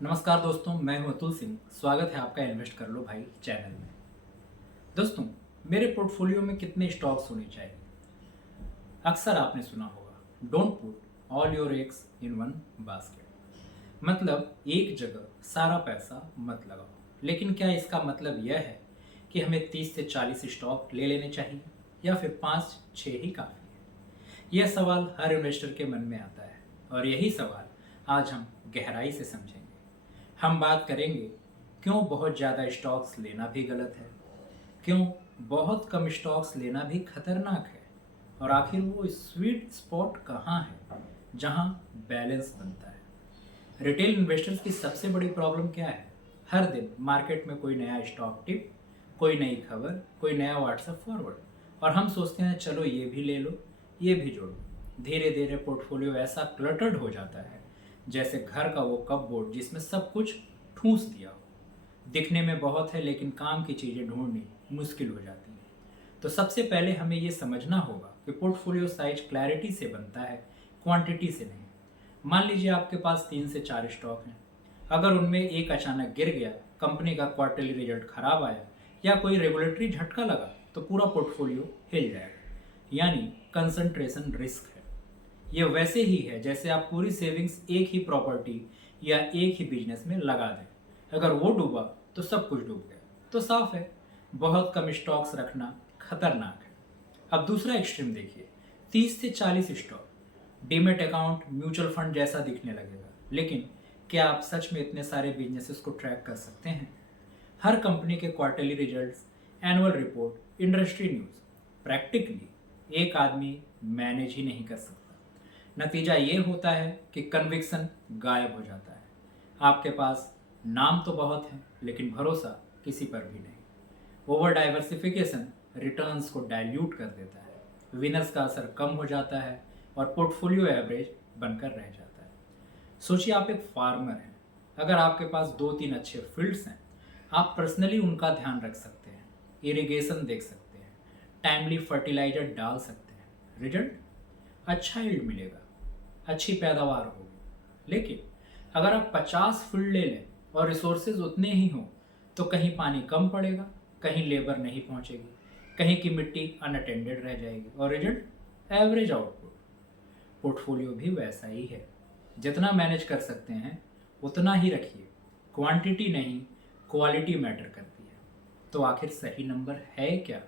नमस्कार दोस्तों, मैं हूं अतुल सिंह। स्वागत है आपका इन्वेस्ट कर लो भाई चैनल में। दोस्तों, मेरे पोर्टफोलियो में कितने स्टॉक्स होने चाहिए? अक्सर आपने सुना होगा, don't put all your eggs in one basket. मतलब एक जगह सारा पैसा मत लगाओ। लेकिन क्या इसका मतलब यह है कि हमें 30 से 40 स्टॉक ले लेने चाहिए या फिर 5-6 ही काफ़ी है? यह सवाल हर इन्वेस्टर के मन में आता है और यही सवाल आज हम गहराई से समझेंगे। हम बात करेंगे क्यों बहुत ज़्यादा स्टॉक्स लेना भी गलत है, क्यों बहुत कम स्टॉक्स लेना भी खतरनाक है, और आखिर वो स्वीट स्पॉट कहाँ है जहाँ बैलेंस बनता है। रिटेल इन्वेस्टर्स की सबसे बड़ी प्रॉब्लम क्या है? हर दिन मार्केट में कोई नया स्टॉक टिप, कोई नई खबर, कोई नया व्हाट्सएप फॉरवर्ड, और हम सोचते हैं चलो ये भी ले लो, ये भी जोड़ो। धीरे धीरे पोर्टफोलियो ऐसा क्लटर्ड हो जाता है जैसे घर का वो कपबोर्ड जिसमें सब कुछ ठूंस दिया हो। दिखने में बहुत है लेकिन काम की चीज़ें ढूंढनी मुश्किल हो जाती है। तो सबसे पहले हमें ये समझना होगा कि पोर्टफोलियो साइज क्लैरिटी से बनता है, क्वांटिटी से नहीं। मान लीजिए आपके पास 3 से 4 स्टॉक हैं। अगर उनमें एक अचानक गिर गया, कंपनी का क्वार्टरली रिजल्ट खराब आया या कोई रेगुलेटरी झटका लगा तो पूरा पोर्टफोलियो हिल जाएगा। यानी कंसंट्रेशन रिस्क है। ये वैसे ही है जैसे आप पूरी सेविंग्स एक ही प्रॉपर्टी या एक ही बिजनेस में लगा दें। अगर वो डूबा तो सब कुछ डूब गया। तो साफ है, बहुत कम स्टॉक्स रखना खतरनाक है। अब दूसरा एक्सट्रीम देखिए, 30 से 40 stock. Demat account mutual fund जैसा दिखने लगेगा, लेकिन क्या आप सच में इतने सारे बिजनेसेस को ट्रैक कर सकते हैं? हर कंपनी के quarterly results, annual report, industry news practically एक आदमी मैनेज ही नहीं कर सकता। नतीजा ये होता है कि कन्विक्शन गायब हो जाता है। आपके पास नाम तो बहुत है लेकिन भरोसा किसी पर भी नहीं। ओवर डाइवर्सिफिकेशन रिटर्न्स को डाइल्यूट कर देता है, विनर्स का असर कम हो जाता है और पोर्टफोलियो एवरेज बनकर रह जाता है। सोचिए आप एक फार्मर हैं। अगर आपके पास 2-3 अच्छे फील्ड्स हैं, आप पर्सनली उनका ध्यान रख सकते हैं, इरिगेशन देख सकते हैं, टाइमली फर्टिलाइजर डाल सकते हैं। रिजल्ट अच्छा यील्ड मिलेगा, अच्छी पैदावार होगी। लेकिन अगर आप 50 फील्ड ले लें और रिसोर्सेज उतने ही हों, तो कहीं पानी कम पड़ेगा, कहीं लेबर नहीं पहुंचेगी, कहीं की मिट्टी अनअटेंडेड रह जाएगी और रिजल्ट एवरेज आउटपुट। पोर्टफोलियो भी वैसा ही है। जितना मैनेज कर सकते हैं उतना ही रखिए। क्वांटिटी नहीं, क्वालिटी मैटर करती है। तो आखिर सही नंबर है क्या?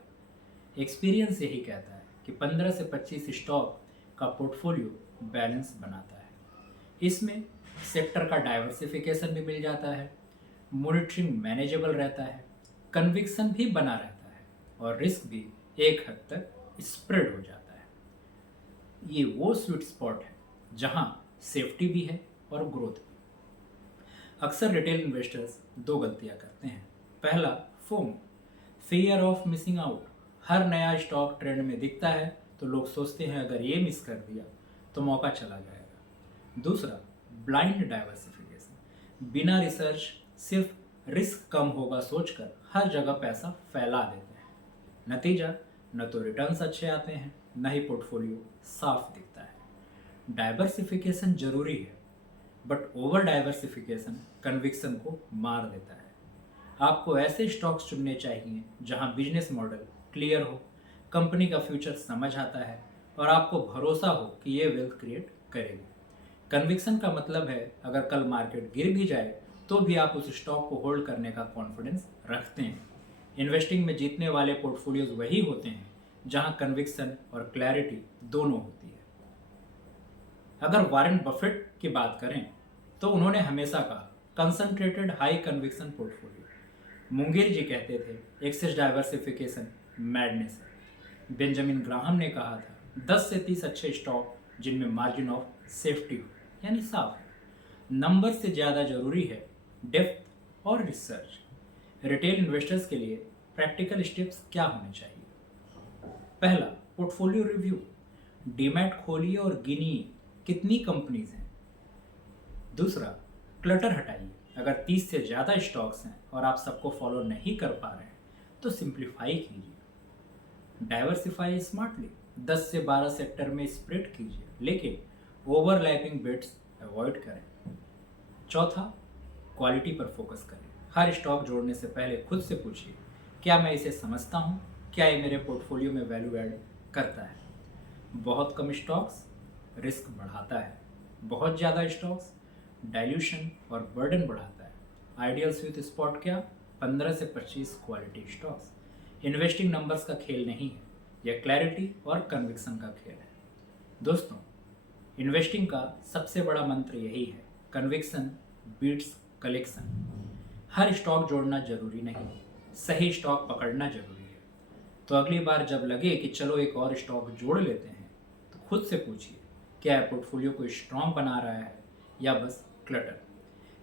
एक्सपीरियंस यही कहता है कि 15 से 25 स्टॉक का पोर्टफोलियो बैलेंस बनाता है। इसमें सेक्टर का डाइवर्सिफिकेशन भी मिल जाता है, मॉनिटरिंग मैनेजेबल रहता है, कन्विक्शन भी बना रहता है और रिस्क भी एक हद तक स्प्रेड हो जाता है। ये वो स्वीट स्पॉट है जहां सेफ्टी भी है और ग्रोथ भी। अक्सर रिटेल इन्वेस्टर्स दो गलतियां करते हैं। पहला, FOMO, fear of missing out. हर नया स्टॉक ट्रेंड में दिखता है तो लोग सोचते हैं अगर ये मिस कर दिया तो मौका चला जाएगा। दूसरा, ब्लाइंड डाइवर्सिफिकेशन। बिना रिसर्च, सिर्फ रिस्क कम होगा सोचकर हर जगह पैसा फैला देते हैं। नतीजा, न तो रिटर्न्स अच्छे आते हैं, न ही पोर्टफोलियो साफ दिखता है। डाइवर्सिफिकेशन जरूरी है, बट ओवर डाइवर्सिफिकेशन कन्विक्शन को मार देता है। आपको ऐसे स्टॉक्स चुनने चाहिए जहां बिजनेस मॉडल क्लियर हो, कंपनी का फ्यूचर समझ आता है और आपको भरोसा हो कि ये वेल्थ क्रिएट करेगी। कन्विक्शन का मतलब है अगर कल मार्केट गिर भी जाए तो भी आप उस स्टॉक को होल्ड करने का कॉन्फिडेंस रखते हैं। इन्वेस्टिंग में जीतने वाले पोर्टफोलियोज वही होते हैं जहां कन्विक्शन और क्लैरिटी दोनों होती है। अगर वारेन बफेट की बात करें तो उन्होंने हमेशा कहा concentrated high conviction portfolio. Munger ji कहते थे एक्सेस डाइवर्सिफिकेशन मैडनेस है। बेंजामिन ग्राहम ने कहा था 10 से 30 अच्छे स्टॉक जिनमें मार्जिन ऑफ सेफ्टी हो, यानी साफ है। नंबर से ज़्यादा जरूरी है डेप्थ और रिसर्च। रिटेल इन्वेस्टर्स के लिए प्रैक्टिकल स्टेप्स क्या होने चाहिए? पहला, पोर्टफोलियो रिव्यू। डीमैट खोलिए और गिनिए कितनी कंपनीज हैं। दूसरा, क्लटर हटाइए। अगर 30 से ज़्यादा स्टॉक्स हैं और आप सबको फॉलो नहीं कर पा रहे हैं तो सिंप्लीफाई कीजिए। डाइवर्सिफाई स्मार्टली, 10 से 12 सेक्टर में स्प्लिट कीजिए, लेकिन ओवरलैपिंग बेट्स अवॉइड करें। चौथा, क्वालिटी पर फोकस करें। हर स्टॉक जोड़ने से पहले खुद से पूछिए, क्या मैं इसे समझता हूँ, क्या ये मेरे पोर्टफोलियो में वैल्यू ऐड करता है। बहुत कम स्टॉक्स रिस्क बढ़ाता है, बहुत ज़्यादा स्टॉक्स डाइल्यूशन और बर्डन बढ़ाता है। आइडियल स्वीट स्पॉट क्या? 15 से 25 क्वालिटी स्टॉक्स। इन्वेस्टिंग नंबर्स का खेल नहीं है, यह क्लैरिटी और कन्विक्शन का खेल है। दोस्तों, इन्वेस्टिंग का सबसे बड़ा मंत्र यही है, कन्विक्शन बीट्स कलेक्शन। हर स्टॉक जोड़ना जरूरी नहीं, सही स्टॉक पकड़ना जरूरी है। तो अगली बार जब लगे कि चलो एक और स्टॉक जोड़ लेते हैं, तो खुद से पूछिए, क्या यह पोर्टफोलियो को स्ट्रॉन्ग बना रहा है या बस क्लटर।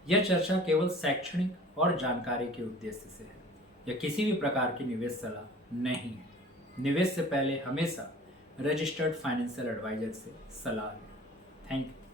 यह चर्चा केवल शैक्षणिक और जानकारी के उद्देश्य से है, यह किसी भी प्रकार की निवेश सलाह नहीं है। निवेश से पहले हमेशा रजिस्टर्ड फाइनेंशियल एडवाइजर से सलाह लें। Thank you.